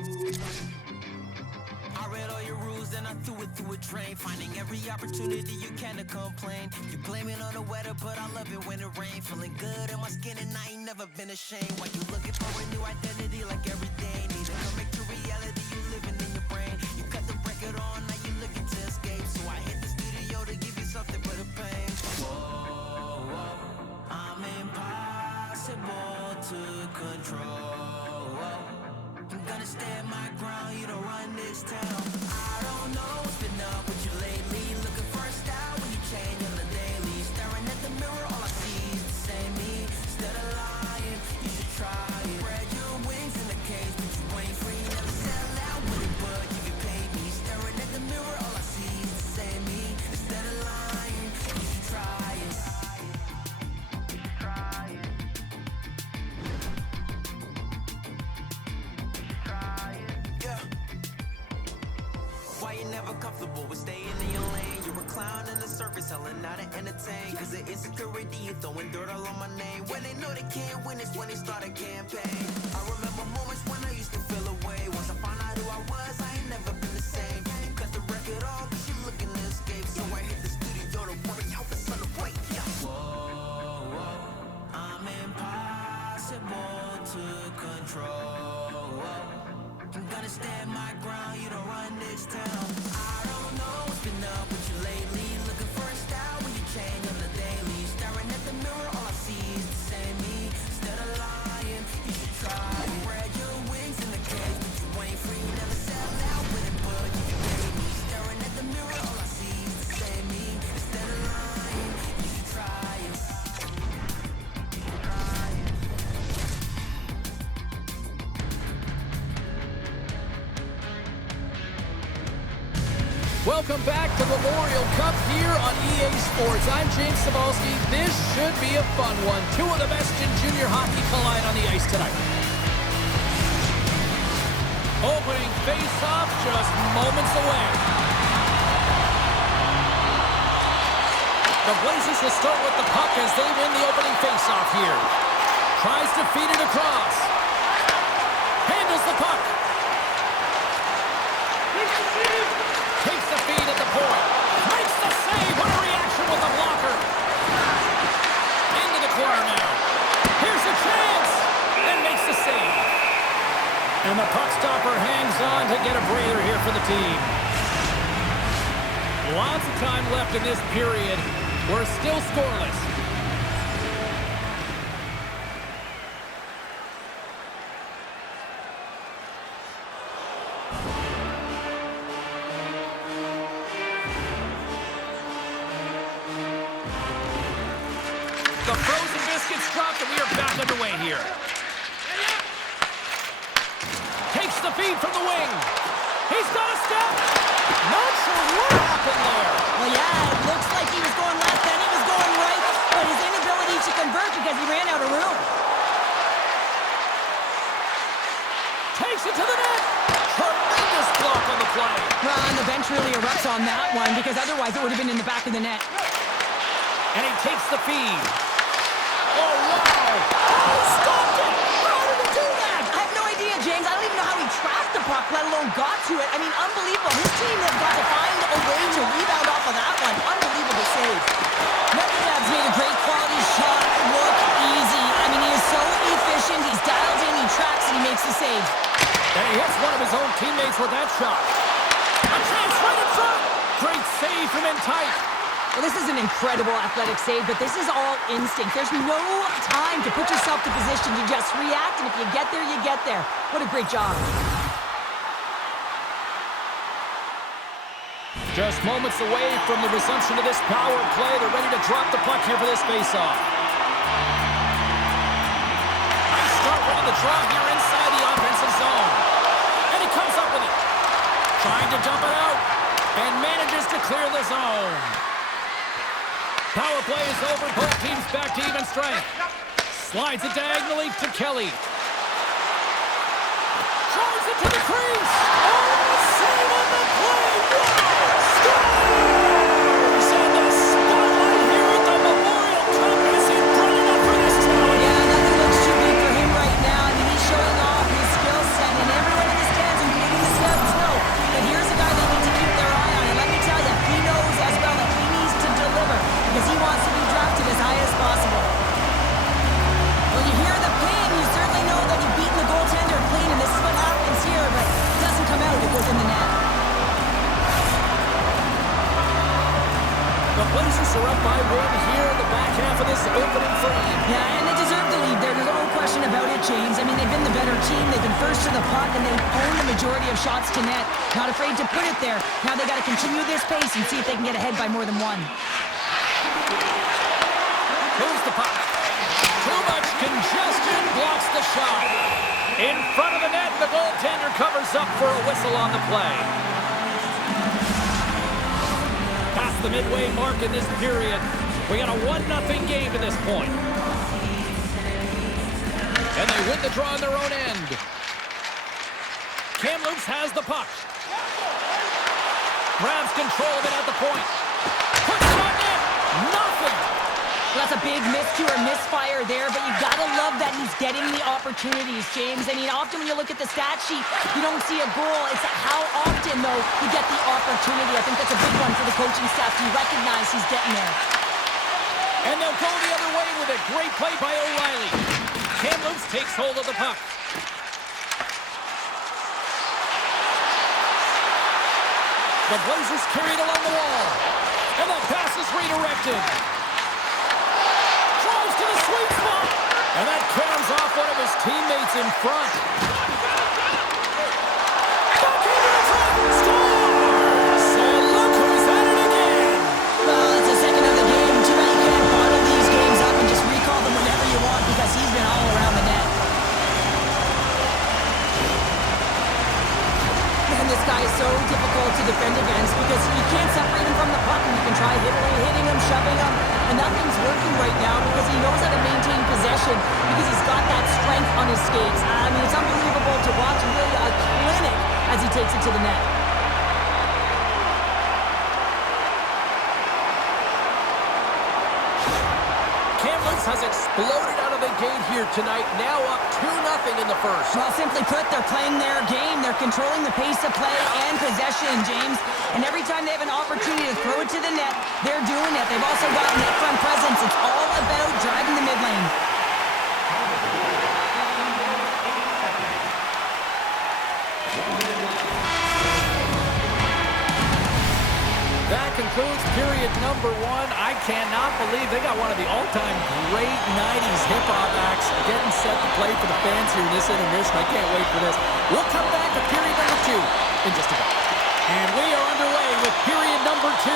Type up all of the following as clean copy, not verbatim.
I read all your rules and I threw it through a drain. Finding every opportunity you can to complain. You blame it on the weather, but I love it when it rains. Feeling good in my skin and I ain't never been ashamed. While you looking for a new identity like every day. Need to come back to reality, you living in your brain. You cut the record on, now you looking to escape. So I hit the studio to give you something for the pain. Whoa, whoa, I'm impossible to control. I'm gonna stand my ground, you don't run this town. I don't know what's been up with you lately. Looking for a style when you change on the daily. Staring at the mirror, all I see is the same me. Instead of lying, you should try it. Spread your wings in the cage, but you ain't free. Never sell out with it, but you can pay me. Staring at the mirror, all I see is the same me. Instead of lying, you should try it. Why you never comfortable with staying in your lane? You're a clown in the circus, selling out to entertain. Cause the insecurity, you throwing dirt all on my name. When they know they can't win, it's when they start a campaign. I remember moments when I used to feel away. Once I found out who I was, I ain't never been the same. You cut the record off, cause you looking to escape. So I hit the studio to worry out the sun away. Yeah. Whoa, whoa, I'm impossible to control. I'm gonna stand my ground, you don't run this town. I don't know what's been up with you lately. Looking for a style when you change on the daily. Staring at the mirror, all I see is the same me. Instead of lying, you should try it. Spread your wings in the cage, but you ain't free. Never sell out with it, but you can pay me. Staring at the mirror, all I see is the same me. Instead of lying, you should try it. Welcome back to Memorial Cup here on EA Sports. I'm James Cebulski. This should be a fun one. Two of the best in junior hockey collide on the ice tonight. Opening face-off just moments away. The Blazers will start with the puck as they win the opening face-off here. Tries to feed it across. Handles the puck. Takes the feed at the point. Makes the save. What a reaction with the blocker. Into the corner now. Here's a chance. And makes the save. And the puck stopper hangs on to get a breather here for the team. Lots of time left in this period. We're still scoreless. The frozen biscuits dropped and we are back underway here. Takes the feed from the wing. He's got a step. Not sure what happened there. Well, yeah, it looks like he was going left, then he was going right, but his inability to convert because he ran out of room. Takes it to the net. Tremendous block on the play. Well, and the bench really erupts on that one because otherwise it would have been in the back of the net. And he takes the feed. Oh, wow. He stopped it. How did he do that? I have no idea, James. I don't even know how he tracked the puck, let alone got to it. I mean, unbelievable. His team has got to find a way to rebound off of that one. Unbelievable save. Medvedev's made a great quality shot look easy. I mean, he is so efficient. He's dialed in, he tracks, and he makes the save. And he hits one of his own teammates with that shot. A chance right in front. Great save from in tight. Well, this is an incredible athletic save, but this is all instinct. There's no time to put yourself to position. You just react, and if you get there, you get there. What a great job. Just moments away from the resumption of this power play. They're ready to drop the puck here for this faceoff. Nice start winning the draw here inside the offensive zone. And he comes up with it. Trying to dump it out. And manages to clear the zone. Power play is over. Both teams back to even strength. Slides it diagonally to Kelly. Drives it to the crease. Oh, save on the play. Wow! Scores! And the spotlight here at the Memorial Cup isn't bright enough for this town. Yeah, nothing looks too big for him right now. I mean, he's showing off his skill set, and everyone in the stands win here in the back half of this opening frame. Yeah, and they deserve the lead there. There's no question about it, James. I mean, they've been the better team. They've been first to the puck, and they've owned the majority of shots to net. Not afraid to put it there. Now they got to continue this pace and see if they can get ahead by more than one. Moves the puck. Too much congestion, blocks the shot. In front of the net, the goaltender covers up for a whistle on the play. Past the midway mark in this period. We got a 1-0 game to this point. And they win the draw on their own end. Kamloops has the puck. Grabs control of it at the point. Puts it on net. Nothing. Well, that's a big miss to or misfire there, but you gotta love that he's getting the opportunities, James. I mean, often when you look at the stat sheet, you don't see a goal. It's how often, though, you get the opportunity. I think that's a big one for the coaching staff to recognize he's getting there. And they'll go the other way with a great play by O'Reilly. Kamloops takes hold of the puck. The Blazers carry it along the wall. And the pass is redirected. Drives to the sweet spot. And that cams off one of his teammates in front. Back into the front. Scores! And look who's at it again. Well, it's the second of the game. Too bad you can't bottle these games up and just recall them whenever you want because he's been all around the net. Man, this guy is so difficult to defend against because you can't separate him from the puck and you can try hitting him, shoving him, and nothing's working right now because he knows how to maintain possession because he's got that strength on his skates. I mean, it's unbelievable to watch, really a clinic as he takes it to the net. Kamloops has exploded out of the gate here tonight, now up 2-0 in the first. Well, simply put, they're playing their game. They're controlling the pace of play and possession, James. And every time they have an opportunity to throw it to the net, they're doing it. They've also got net front presence. It's all about driving the mid lane. That concludes period number 1. I cannot believe they got one of the all-time great 90s hip-hop acts getting set to play for the fans here in this intermission. I can't wait for this. We'll come back to period number 2 in just a bit. And we are underway with period number 2.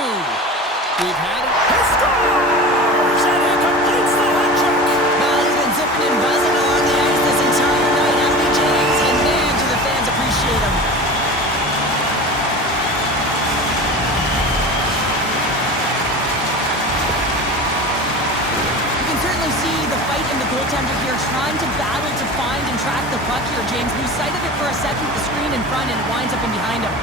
We've had it. He scores! And he completes the hat trick! Well, he's been zipping and buzzing along the ice this entire night, hasn't he, James? And man, do the fans appreciate him. See the fight in the goaltender here, trying to battle to find and track the puck here, James. Lose sight of it for a second, the screen in front, and it winds up in behind him.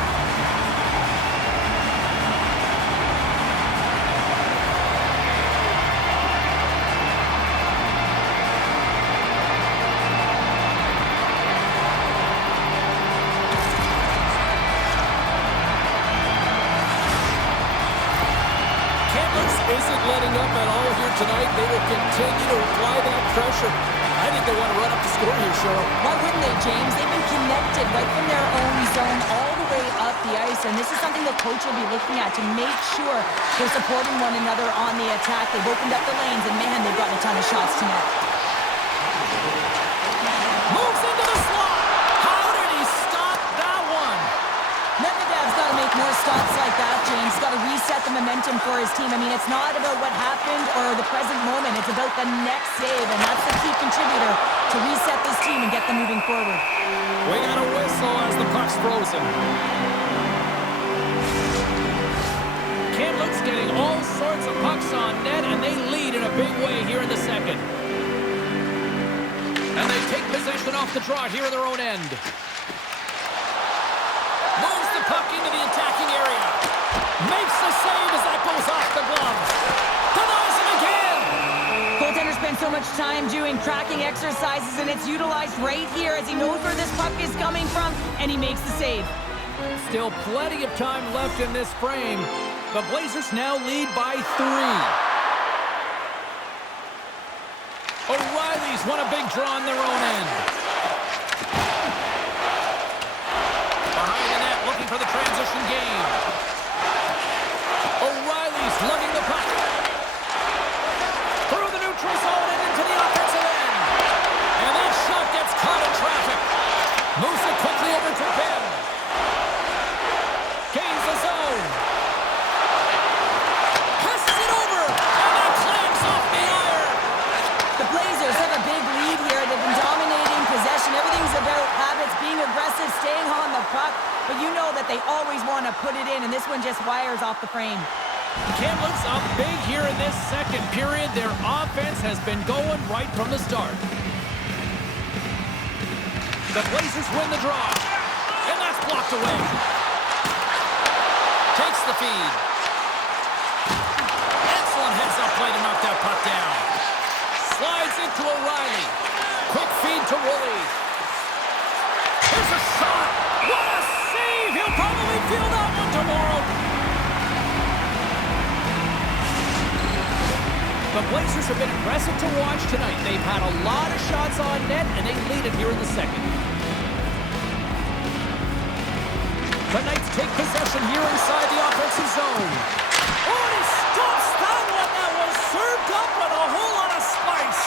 Isn't letting up at all here tonight. They will continue to apply that pressure. I think they want to run up the score here, Cheryl. Why wouldn't they, James? They've been connected right from their own zone all the way up the ice, and this is something the coach will be looking at to make sure they're supporting one another on the attack. They've opened up the lanes, and man, they've gotten a ton of shots tonight. Moves into the slot. How did he stop that one? Medvedev's got to make more stops like that, James. Got to reset the momentum for his team. I mean, it's not about what happened or the present moment. It's about the next save, and that's the key contributor to reset this team and get them moving forward. We got a whistle as the puck's frozen. Kamloops getting all sorts of pucks on net, and they lead in a big way here in the second. And they take possession off the draw here in their own end. Moves the puck into the attacking area. Makes the save as that goes off the gloves. Denies him again. Goaltender spends so much time doing tracking exercises, and it's utilized right here as he knows where this puck is coming from, and he makes the save. Still plenty of time left in this frame. The Blazers now lead by 3. O'Reilly's won a big draw on their own end. Behind the net, looking for the transition game. O'Reilly's lugging the puck. They always want to put it in, and this one just wires off the frame. Kamloops up big here in this second period. Their offense has been going right from the start. The Blazers win the draw. And that's blocked away. Takes the feed. Excellent heads-up play to knock that puck down. Slides into O'Reilly. Quick feed to Woolley. Here's a shot. What a save! He'll probably feel that one tomorrow. The Blazers have been impressive to watch tonight. They've had a lot of shots on net, and they lead it here in the second. The Knights take possession here inside the offensive zone. Oh, and he stops that one. That was served up with a whole lot of spice.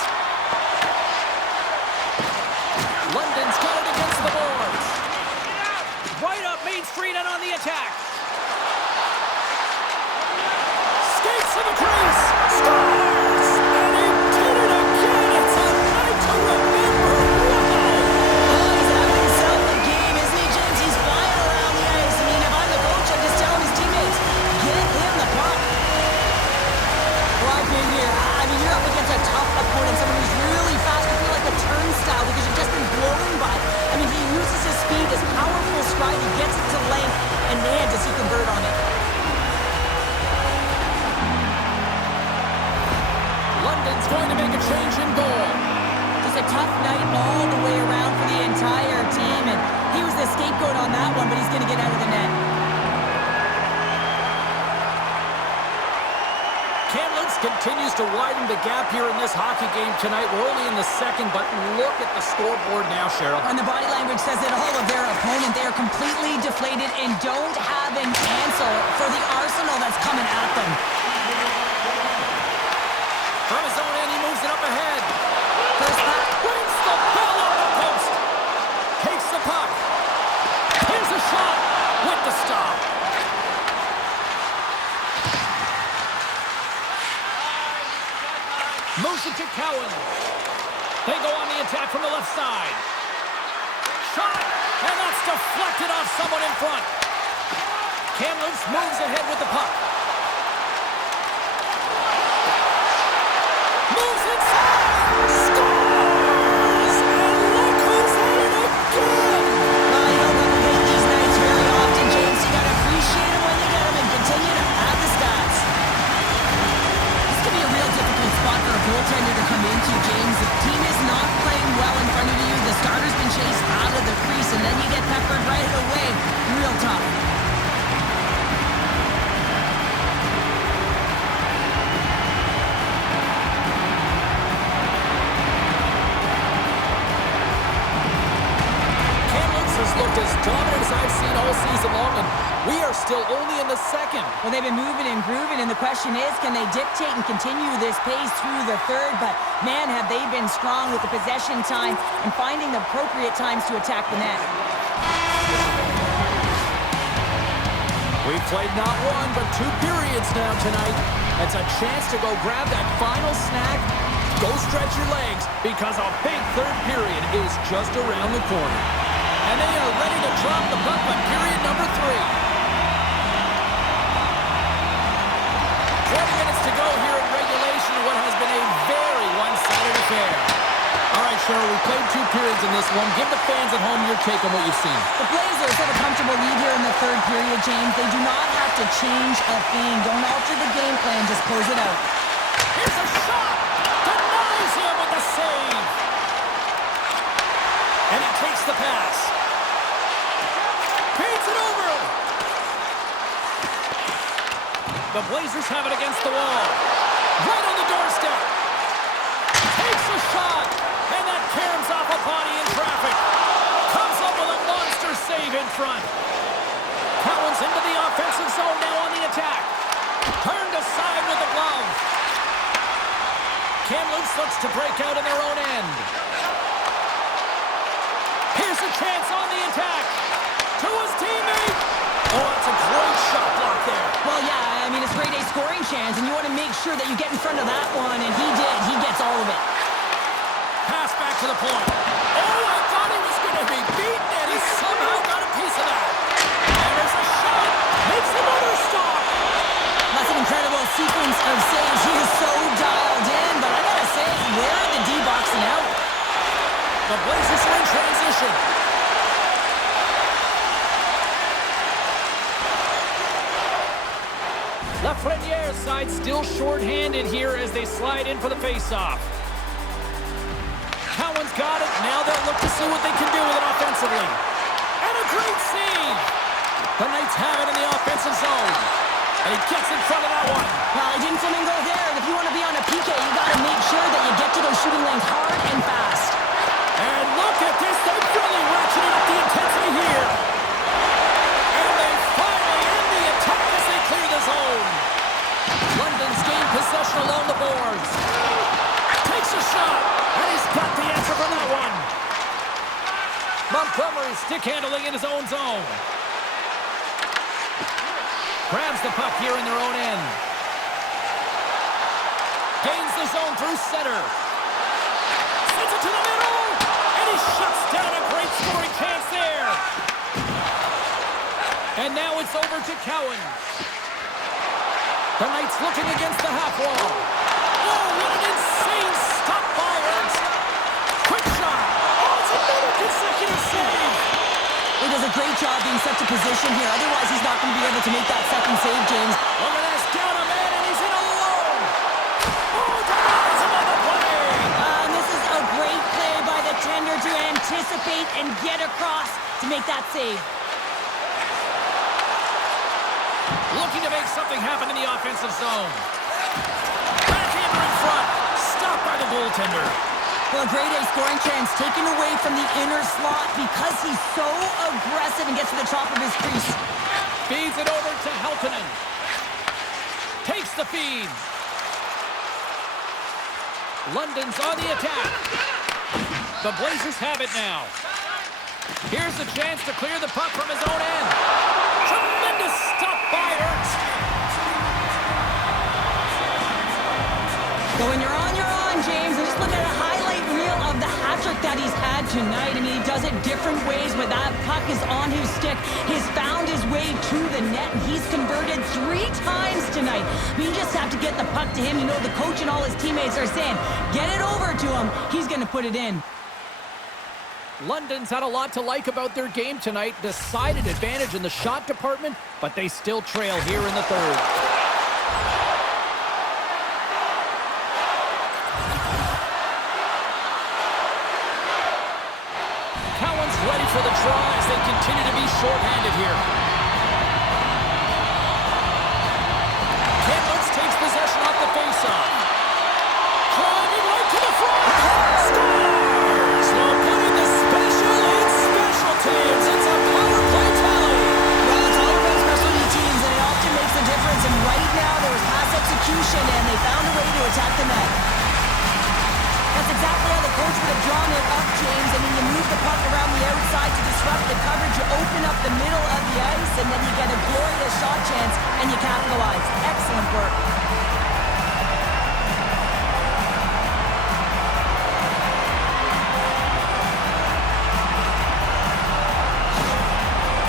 London's got it against the boards. Right up Main Street and on the attack. Skates to the crease. Scores! And he did it again. It's a night to remember. Wow! Oh, he's having himself a game, isn't he, James? He's flying around the ice. I mean, if I'm the coach, I'm just telling his teammates, get him the puck. Well, I've been here. I mean, you're up against a tough opponent, someone who's really fast. You feel like a turnstile because you've just been blown by. I mean, he uses his speed, his powerful stride. He gets it to length, and man, does he convert on it. London's going to make a change in goal. Just a tough night all the way around for the entire team, and he was the scapegoat on that one, but he's going to get out of the net. Kamloops continues to widen the gap here in this hockey game tonight. We're only in the second, but look at the scoreboard now, Cheryl. And the body language says it all of their opponent. They are completely deflated and don't have an answer for the arsenal that's coming at them. From his own end, he moves it up ahead. First pass. Brings the ball off the post. Takes the puck. Here's a shot with the stop. Moves it to Cowan. They go on the attack from the left side. Shot, and that's deflected off someone in front. Kamloops moves ahead with the puck. Moves inside! Scores! And look who's at it again! Well, you don't replicate these nights very often, James. You got to appreciate them when you get them and continue to add the stats. This could be a real difficult spot for a goaltender to come into, James. If the team is not playing well in front of you, the starter's been chased out of the crease, and then you get peppered right away. Real tough. Looked as dominant as I've seen all season long, and we are still only in the second. Well, they've been moving and grooving, and the question is, can they dictate and continue this pace through the third? But, man, have they been strong with the possession time and finding the appropriate times to attack the net. We've played not one, but 2 periods now tonight. It's a chance to go grab that final snack. Go stretch your legs, because a big third period is just around the corner. And they are ready to drop the puck on period number 3. 20 minutes to go here in regulation, what has been a very one-sided affair. All right, Cheryl, we played 2 periods in this one. Give the fans at home your take on what you've seen. The Blazers have a comfortable lead here in the third period, James. They do not have to change a thing. Don't alter the game plan, just close it out. Here's a shot! Denies him with the save! And he takes the pass. Feeds it over! The Blazers have it against the wall. Right on the doorstep. Takes a shot. And that caroms off a body in traffic. Comes up with a monster save in front. Cowan's into the offensive zone now on the attack. Turned aside with the glove. Kamloops looks to break out in their own end. Here's a chance on the attack. To his teammate. Oh, that's a great shot block there. Well, yeah, I mean, it's grade A scoring chance, and you want to make sure that you get in front of that one, and he did. He gets all of it. Pass back to the point. Oh, I thought he was going to be beaten, and he somehow got a piece of that. And there's a sequence of saves. He is so dialed in, but I gotta say, where are the D-boxing out? The Blazers are in transition. Lafreniere's side still short-handed here as they slide in for the face-off. Cowan's got it. Now they'll look to see what they can do with it offensively. And a great save! The Knights have it in the offensive zone. And he gets in front of that one. Well, he didn't flamingo there, and if you want to be on a PK, you gotta make sure that you get to those shooting lanes hard and fast. And look at this. They're really ratcheting up the intensity here. And they finally end the attack as they clear the zone. London's gained possession along the boards. Takes a shot. And he's got the answer for that one. Montgomery stick handling in his own zone. Grabs the puck here in their own end. Gains the zone through center. Sends it to the middle. And he shuts down a great scoring chance there. And now it's over to Cowan. The Knights looking against the half wall. Oh, what an insane stop by Ernst. Quick shot. Oh, it's another consecutive save. He does a great job being set to position here. Otherwise, he's not going to be able to make that second save, James. Look at this. Down a man, and he's in alone. Oh, denies him on the play. And this is a great play by the tender to anticipate and get across to make that save. Looking to make something happen in the offensive zone. Backhander in front. Stopped by the goaltender. Well, a great A scoring chance taken away from the inner slot because he's so aggressive and gets to the top of his crease. Feeds it over to Heltonen. Takes the feed. London's on the attack. The Blazers have it now. Here's the chance to clear the puck from his own end. Tremendous stop by Ernst. So when you're on, James. And just look at a highlight reel of the hat-trick that he's had tonight. I mean, he does it different ways, but that puck is on his stick. He's found his way to the net, and he's converted 3 times tonight. I mean, you just have to get the puck to him. You know, the coach and all his teammates are saying, get it over to him. He's going to put it in. London's had a lot to like about their game tonight. Decided advantage in the shot department, but they still trail here in the third. Cowan's ready for the draw as they continue to be shorthanded here. Kamloops takes possession off the faceoff. Driving right to the front. Scores! While putting the special in special teams. It's a power play tally. Well, it's all about specialty teams, and it often makes a difference. And right now, there was pass execution, and they found a way to attack the net. That's exactly how the coach would have drawn it up, James. I mean, you move the puck around the outside to disrupt the coverage. You open up the middle of the ice, and then you get a glorious shot chance, and you capitalize. Excellent work.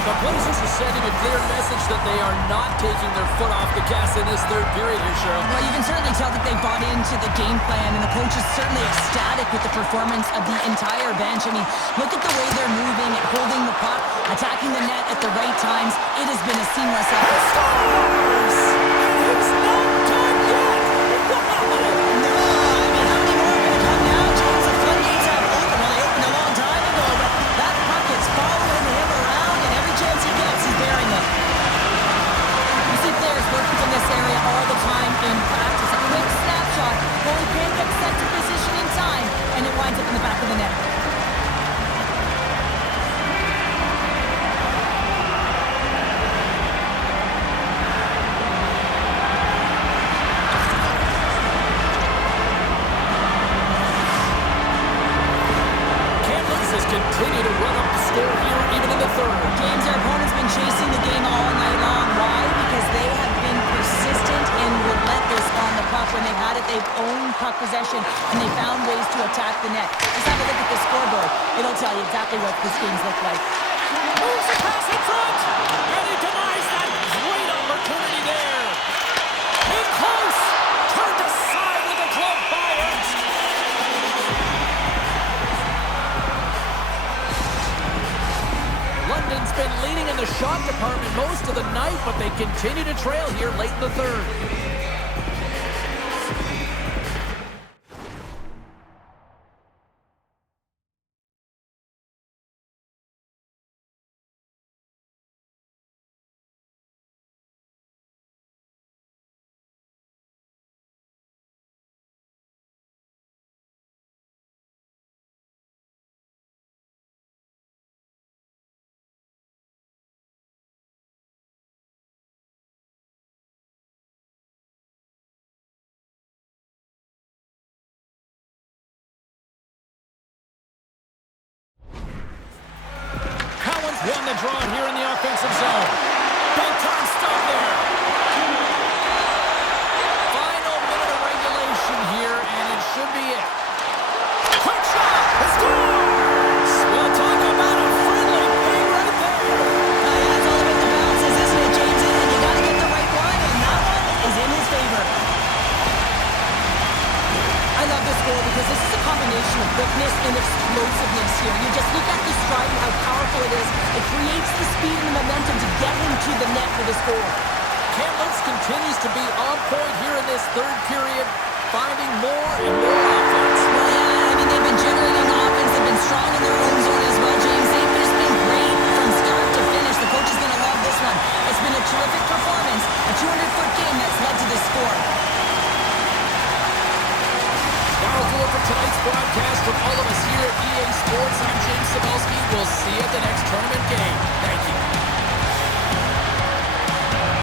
The Blazers are sending a clear message that they are not taking their foot off the gas in this third period here, Cheryl. Well, you can certainly tell that they bought into the game plan, and the coach is certainly ecstatic with the performance of the entire bench. I mean, look at the way they're moving and holding the puck, attacking the net at the right times. It has been a seamless effort. Scores! It's not done yet! Wow! No, I mean, how many more are going to come now, James? The floodgates have opened. Well, they opened a long time ago, but that puck is following him around, and every chance he gets, he's bearing it. You see players working from this area all the time in practice. A quick snapshot, goalie can't get set to position in time, and it winds up in the back of the net. Kamloops has continued to run up the score here, even in the third. James, their opponent's been chasing the game all night long. Why? Because they have been persistent and relentless on the puck. When they've had it, they've owned puck possession, and they found ways to attack the net. Just have a look at the scoreboard. It'll tell you exactly what this game's look like. Moves the pass in front, and he denies that great opportunity there. In close. been leading in the shot department most of the night, but they continue to trail here late in the third. Won the draw here in the offensive zone. Big time stop there. Final minute of regulation here, and it should be it. Quick shot! Scores! Well, talk about a friendly play right there. Yeah, it's all about the bounces, isn't it, James? And you got to get the right one, and that one is in his favor. I love this goal because this is a combination of quickness and explosiveness here. You just look at the stride and how powerful it is. It creates the speed and the momentum to get him to the net for the score. Kamloops continues to be on point here in this third period, finding more and more offense. Well, yeah, I mean, they've been generating offense. They've been strong in their own zone as well, James. They've just been great from start to finish. The coach is going to love this one. It's been a terrific performance, a 200-foot game that's led to this score. That'll do it for tonight's broadcast. From all of us here at EA Sports, I'm James Cybulski. We'll see you at the next